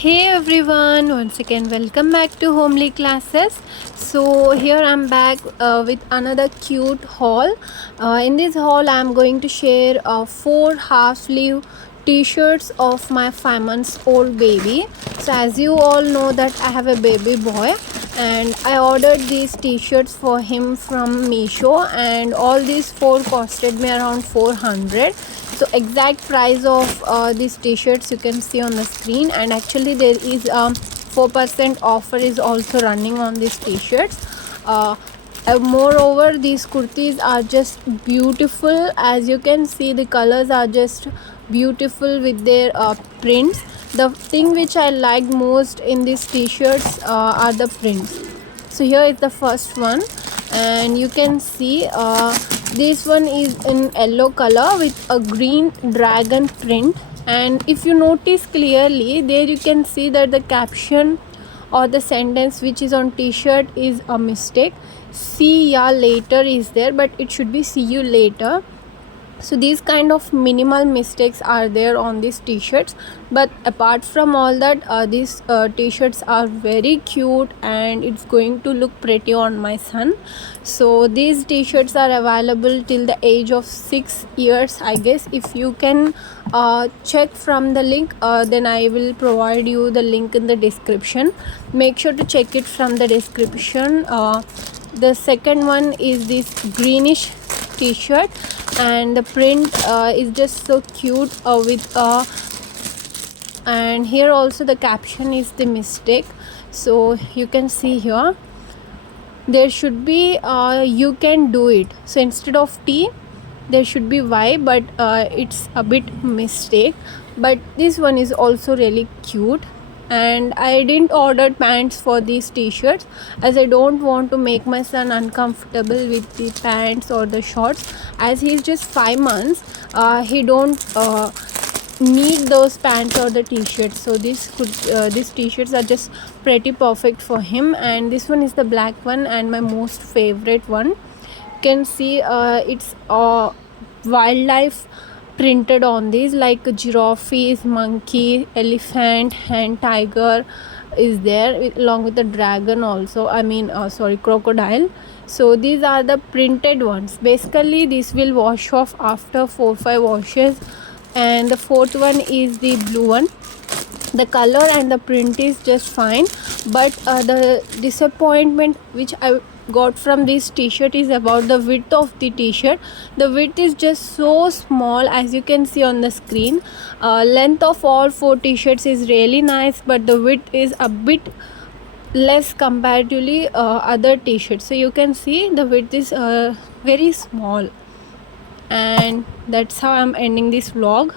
Hey everyone, once again welcome back to Homely Classes. So here I'm back with another cute haul. In this haul I'm going to share 4 half sleeve t-shirts of my 5 months old baby. So as you all know that I have a baby boy and I ordered these t-shirts for him from Meesho, and all these 4 costed me around 400. So exact price of these t-shirts you can see on the screen, and actually there is 4% offer is also running on these t-shirts. Moreover, these kurtis are just beautiful. As you can see, the colors are just beautiful with their prints. The thing which I liked most in these t-shirts are the prints. So here is the first one, and you can see this one is in yellow color with a green dragon print. And if you notice clearly, there you can see that the caption or the sentence which is on t-shirt is a mistake. See ya later is there, but it should be see you later. So these kind of minimal mistakes are there on these t-shirts, but apart from all that, these t-shirts are very cute and it's going to look pretty on my son. So these t-shirts are available till the age of 6 years, I guess. If you can check from the link, then I will provide you the link in the description. Make sure to check it from the description. The second one is this greenish t-shirt, and the print is just so cute with and here also the caption is the mistake. So you can see here there should be you can do it, so instead of T there should be Y, but it's a bit mistake. But this one is also really cute, and I didn't order pants for these t-shirts as I don't want to make my son uncomfortable with the pants or the shorts. As he's just 5 months, he don't need those pants or the t-shirts. So these t-shirts are just pretty perfect for him. And this one is the black one and my most favorite one. You can see it's wildlife printed on these, like giraffes, monkey, elephant and tiger is there, along with the dragon also, crocodile. So these are the printed ones. Basically this will wash off after 4-5 washes. And the fourth one is the blue one. The color and the print is just fine, but the disappointment which I got from this t-shirt is about the width of the t-shirt. The width is just so small, as you can see on the screen. Length of all 4 t-shirts is really nice, but the width is a bit less comparatively other t-shirts. So you can see the width is very small. And that's how I'm ending this vlog.